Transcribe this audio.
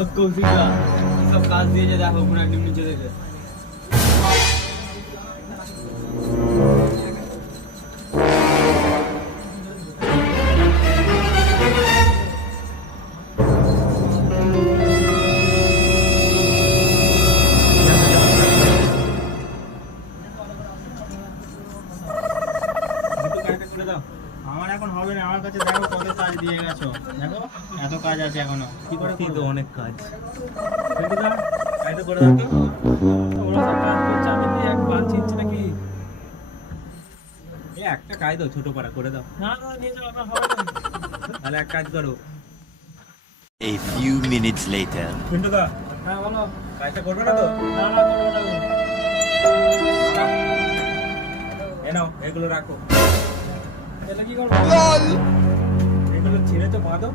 ও কৌশিকা সব কাজ দিয়েছে, দেখো কোনো একদিন নিচে দেখে। আমার এখন হবে না, আমার কাছে দেখো কত কাজ দিয়ে গেছো, দেখো এত কাজ আছে এখনো, কি করে তো অনেক কাজ। কাজ করে দাও তো। ওরা সব কাজ করছে, আমি কি এক বাল ছিঁচ্ছি নাকি? এই একটা কাজ দাও, ছোট পাড়া করে দাও। না না, নিয়ে যাও, আমার হবে না। তাহলে এক কাজ করো। A few minutes later. Pintu দা, হ্যাঁ বলো, কাজটা করবে না তো? না না, করবো না। এ নাও, এগুলো রাখো। এটা কি করবো? এগুলো ছিঁড়ে তো বাঁধো।